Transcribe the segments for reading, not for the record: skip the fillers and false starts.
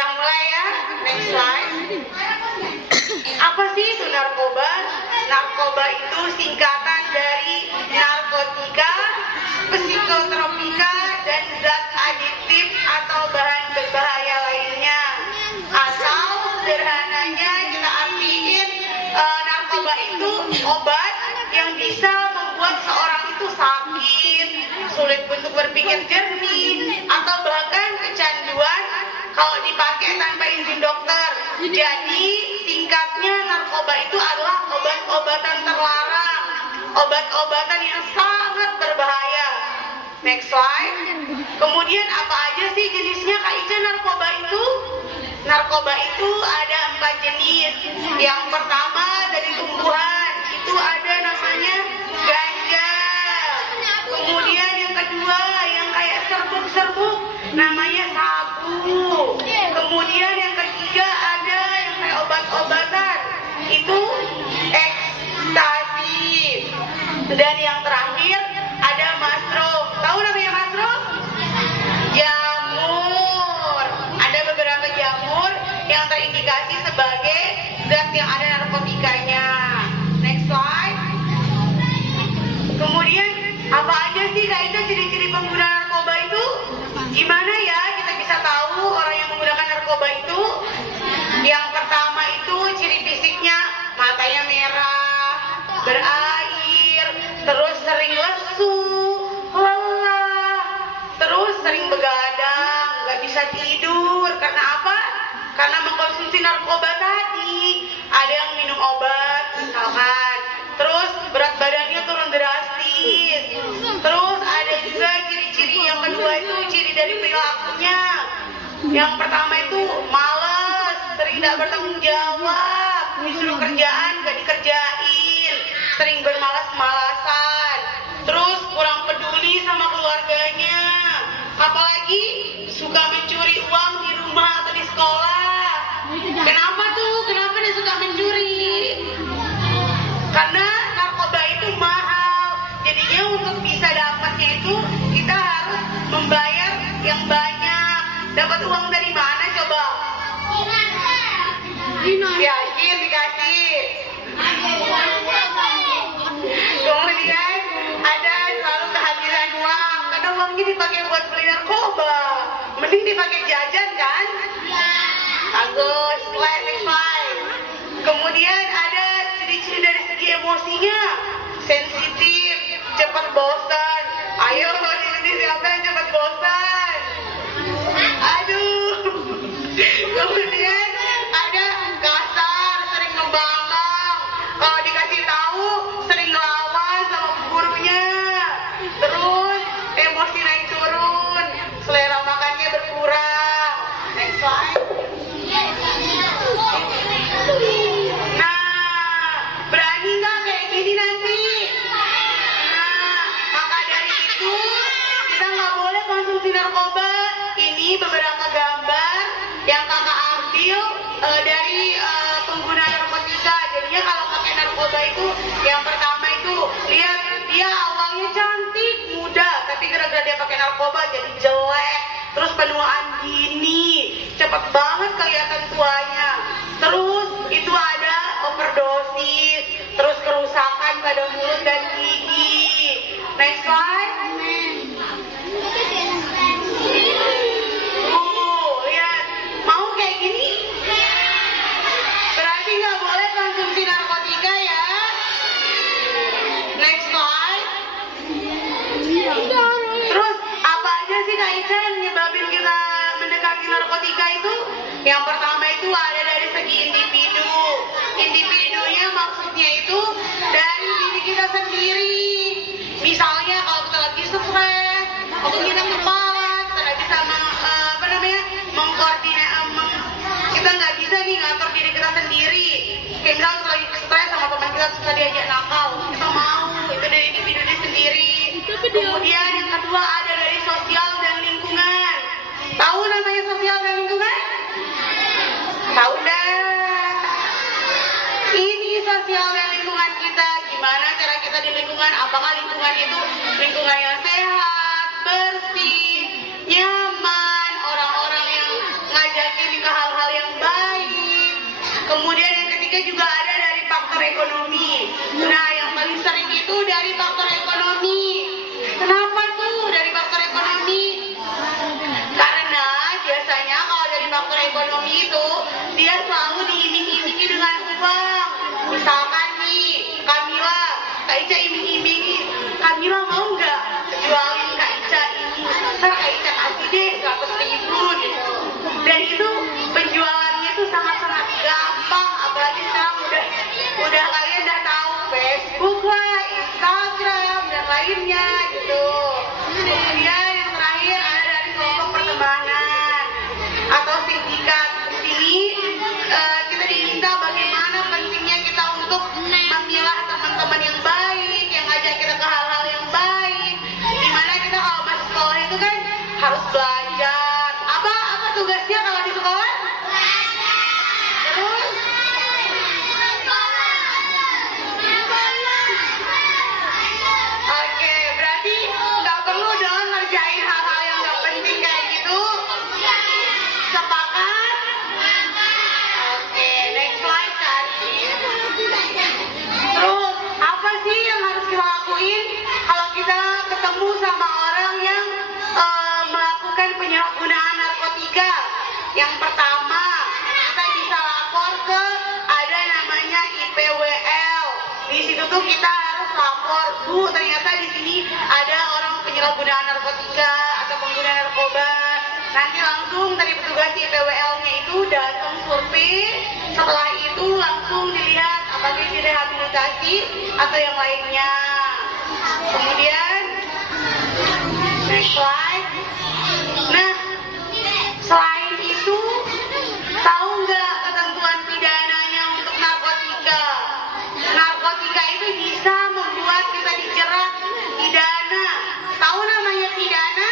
kita mulai ya. Next slide. Apa sih itu narkoba? Narkoba itu singkatan dari narkotika, psikotropika, dan zat adiktif atau bahan berbahaya lainnya. Atau sederhananya kita artiin narkoba itu obat yang bisa membuat seorang itu sakit, sulit untuk berpikir jernih, atau bahkan kecanduan kalau dipakai tanpa izin dokter. Jadi singkatnya narkoba itu adalah obat-obatan terlarang, obat-obatan yang sangat berbahaya. Next slide. Kemudian apa aja sih jenisnya Kak Ica narkoba itu? Narkoba itu ada 4 jenis. Yang pertama dari tumbuhan, itu ada namanya ganja. Kemudian yang kedua yang kayak serbuk-serbuk namanya sabu. Kemudian yang ketiga ada yang kayak obat-obatan, itu ekstasi. Dan yang terakhir ada mushroom. Tahu namanya mushroom? Jamur. Ada beberapa jamur yang terindikasi sebagai zat yang ada narkotikanya. Next slide. Kemudian apa aja sih Kak Ica ciri-ciri pengguna narkoba itu? Gimana ya kita bisa tahu orang yang menggunakan narkoba itu? Yang pertama itu ciri fisiknya, matanya merah, berair, terus sering lesu, lelah, terus sering begadang, nggak bisa tidur. Karena apa? Karena mengkonsumsi narkoba tadi. Ada yang minum obat misalkan, terus berat badannya turun drastis. Terus ada juga ciri-ciri yang kedua itu ciri dari perilakunya. Yang pertama itu malas, sering tidak bertanggung jawab, disuruh kerjaan gak dikerjain, sering bermalas-malasan, terus kurang peduli sama keluarganya, apalagi suka mencuri uang di rumah atau di sekolah. Kenapa tuh? Kenapa dia suka mencuri? Karena narkoba itu mahal. Jadinya untuk bisa dapatnya itu kita harus membayar yang banyak. Dapat uang dari mana coba? Yakin dikasih. Kemudian ada selalu kehadiran uang. Karena uangnya dipakai buat beli narkoba. Mending dipakai jajan kan? Bagus. Next slide. Kemudian ada ciri-ciri dari segi emosinya. Sensitif, cepat bosan. Ayo ini siapa yang cepat bosan? Aduh. Kemudian ada kasar, sering ngebangkang. Kalau dikasih tahu sering ngelawan sama gurunya. Terus emosi naik turun, selera makannya berkurang. Next slide. Nah, berani nggak kayak gini nanti? Nah, maka dari itu kita nggak boleh konsumsi narkoba. Ini beberapa gambar yang kakak ambil dari pengguna narkotika. Jadinya kalau pakai narkoba itu, yang pertama itu lihat dia awalnya cantik, muda, tapi gara-gara dia pakai narkoba jadi jelek. Terus penuaan gini, cepet banget kelihatan tuanya. Terus itu ada overdosis, terus kerusakan pada mulut dan gigi. Next slide. Lihat, mau kayak gini? Berarti nggak boleh konsumsi narkotika ya. Next slide. Terus apa aja sih Kak Ica yang nyebabin kita mendekati narkotika itu? Yang pertama itu ada dari segi individu. Individunya maksudnya itu dari diri kita sendiri. Misalnya kalau kita lagi stres, atau kita kepala, kita nggak bisa kita nggak bisa nih ngatur diri kita sendiri. Kayak misalnya kita lagi stres sama teman kita susah diajak nakal, kita mau, itu dari individu sendiri. Kemudian yang kedua ada dari sosial dan lingkungan. Tahu namanya sosial dan lingkungan? Tahu dah. Ini sosial dan lingkungan kita. Gimana cara kita di lingkungan? Apakah lingkungan itu lingkungan yang sehat, bersih, nyaman, orang-orang yang ngajakin ke juga ada dari faktor ekonomi. Nah, yang paling sering itu dari faktor ekonomi. Kenapa tuh dari faktor ekonomi? Karena biasanya kalau dari faktor ekonomi itu dia selalu diiming-imingi dengan uang. Misalkan nih, Kamila, Kak Ica iming-imingi, Kamila mau nggak jualin Kak Ica ini? Ntar Kak Ica kasih deh 100.000 gitu. Dan itu penjualannya tuh sangat-sangat gampang, apalagi sekarang udah kalian udah tahu Facebook lah, Instagram dan lainnya gitu. Kemudian yang terakhir ada dari kelompok pertemanan atau sindikat. Di sini kita diminta bagaimana pentingnya kita untuk memilah teman-teman yang baik, yang ngajak kita ke hal-hal yang baik. Dimana kita kalau masuk sekolah itu kan harus belajar. Apa tugasnya kalau di sekolah? Terus? Oke, berarti nggak perlu dong ngerjain hal-hal yang nggak penting kayak gitu. Sepakat? Oke, next slide kan. Terus, apa sih yang harus kita lakuin kalau kita ketemu sama orang yang melakukan penyalahgunaan narkotika? Yang pertama, kita bisa lapor ke ada namanya IPWL. Di situ tuh kita harus lapor, Bu, ternyata di sini ada orang penyalahgunaan narkotika atau pengguna narkoba. Nanti langsung dari petugas IPWL-nya itu datang survei. Setelah itu langsung dilihat apakah ini rehabilitasi atau yang lainnya. Kemudian next slide. Nah, selain itu, tahu nggak ketentuan pidananya untuk narkotika? Narkotika itu bisa membuat kita dijerat pidana. Tahu namanya pidana?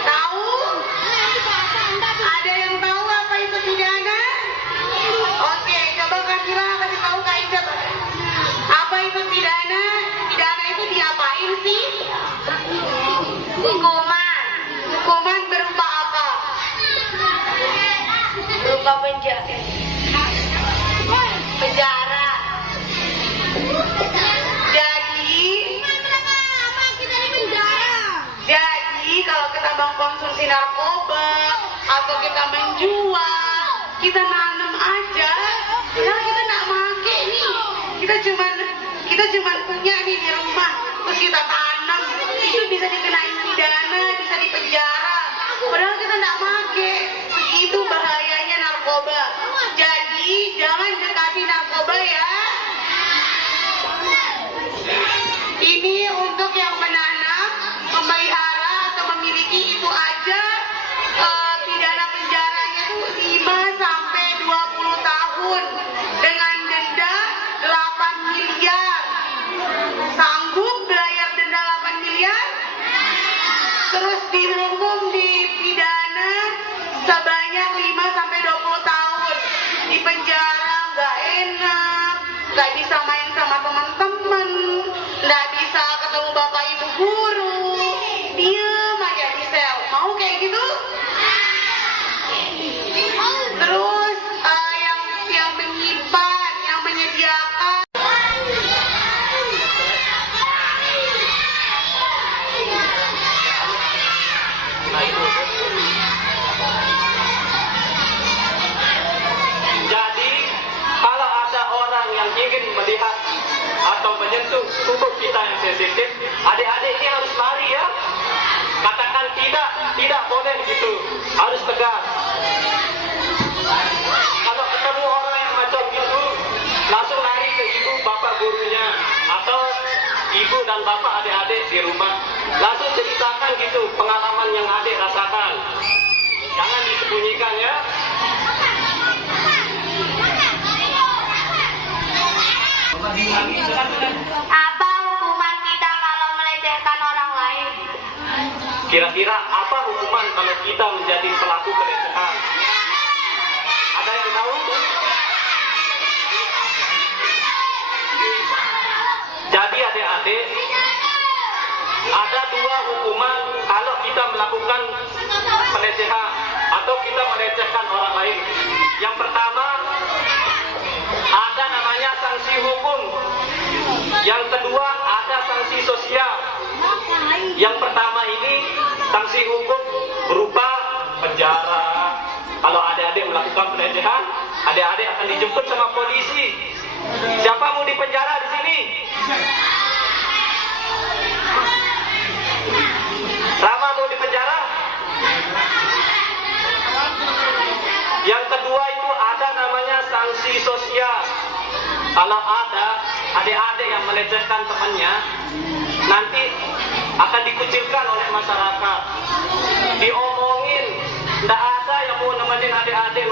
Tahu? Ada yang tahu apa itu pidana? Oke, coba Kak Kira kasih tahu Kak Ica. Apa itu pidana? Pidana itu diapain sih? Hukuman. Hukuman berupa apa? Berupa penjara. Jadi kalau kita mengkonsumsi narkoba atau kita menjual, kita nanam aja. Karena kita nggak make nih. Kita cuman punya nih di rumah, terus kita tanam, itu bisa dikenain pidana, bisa dipenjara. Padahal kita nggak make. Begitu bahayanya narkoba. Jadi jangan dekati narkoba ya. Ini untuk yang menanam, memelihara atau memiliki itu aja pidana penjaranya itu 5 sampai 20 tahun dengan denda 8 miliar. Sanggup bayar denda 8 miliar? Terus dihukum dipidana sebanyak 5 sampai 20 tahun. Di penjara nggak enak, nggak bisa main sama teman-teman, nggak bisa ketemu bapak ibu guru, diem aja di sel. Mau kayak gitu? Terus yang menyimpan, yang menyediakan. Jadi kalau ada orang yang ingin melihat atau menyentuh tubuh kita yang sensitif, adik-adik ini harus lari ya. Katakan tidak boleh gitu, harus tegas. Kalau ketemu orang yang macam gitu, langsung lari ke ibu bapak gurunya atau ibu dan bapak adik-adik di rumah. Langsung ceritakan gitu pengalaman yang adik rasakan. Jangan disembunyikan ya. Apa hukuman kita kalau melecehkan orang lain? Kira-kira apa hukuman kalau kita menjadi pelaku pelecehan? Ada yang tahu? Jadi adik-adik, ada 2 hukuman kalau kita melakukan pelecehan atau kita melecehkan orang lain. Yang pertama, sanksi hukum berupa penjara. Kalau adik-adik melakukan pelecehan, adik-adik akan dijemput sama polisi. Siapa mau dipenjara di sini? Rama mau dipenjara? Yang kedua itu ada namanya sanksi sosial. Kalau ada adik-adik yang melecehkan temannya, nanti akan dikucilkan oleh masyarakat. Diomongin, tidak ada yang mau nemenin adik-adik